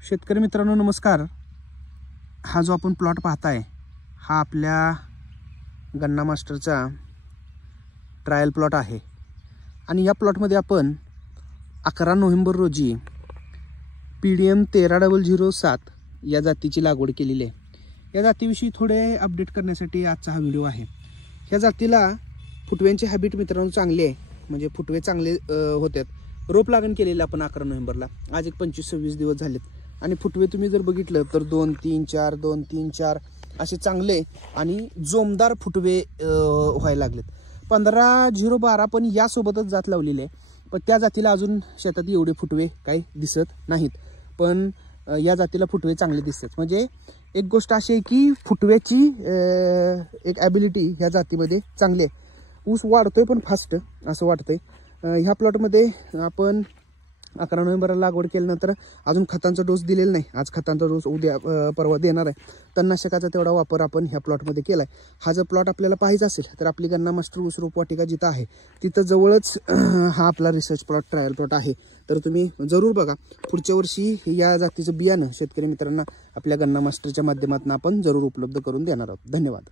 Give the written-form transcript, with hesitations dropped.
शेतकरी मित्रांनो नमस्कार. हा जो आपण प्लॉट पाहताय हा आपल्या गन्ना मास्टरचा ट्रायल प्लॉट आहे आणि या प्लॉटमध्ये आपण 11 नोव्हेंबर रोजी PDM 13007 या जातीची लागवड केलेली आहे. या जातीविषयी थोडे अपडेट करण्यासाठी आजचा हा व्हिडिओ आहे. या जातीला फुटव्यांचे हॅबिट मित्रांनो चांगले आहे, म्हणजे फुटवे चांगले होतात. रोप लागण केलेलं आपण 11 नोव्हेंबरला. आज एक 25-26 दिवस झालेत आणि फुटवे तुम्ही जर बघितलं तर 2-3-4 2-3-4 असे चांगले आणि जोमदार फुटवे व्हायला लागलेत. 15-0-12 पण यासोबतच जात लावलेली आहे, पण त्या जातीला अजून शेतात एवढे फुटवे काही दिसत नाहीत. पण या जातीला फुटवे चांगले दिसतात. म्हणजे एक गोष्ट अशी आहे की फुटव्याची एक ॲबिलिटी ह्या जातीमध्ये चांगली आहे. ऊस वाढतोय पण फास्ट असं वाटतंय. ह्या प्लॉटमध्ये आपण 11 नोव्हेंबरला लागवड केल्यानंतर अजून खतांचा डोस दिलेला नाही. आज खतांचा डोस उद्या परवा देणार आहे. तणनाशकाचा तेवढा वापर आपण ह्या प्लॉटमध्ये केला आहे. हा जर प्लॉट आपल्याला पाहिजे असेल तर आपली गन्ना मास्टर ऊस रोपवाटिका जिथं आहे तिथं जवळच हा आपला रिसर्च प्लॉट ट्रायल प्लॉट आहे. तर तुम्ही जरूर बघा. पुढच्या वर्षी या जातीचं बियाणं शेतकरी मित्रांना आपल्या गन्ना मास्टरच्या माध्यमातून आपण जरूर उपलब्ध करून देणार आहोत. धन्यवाद.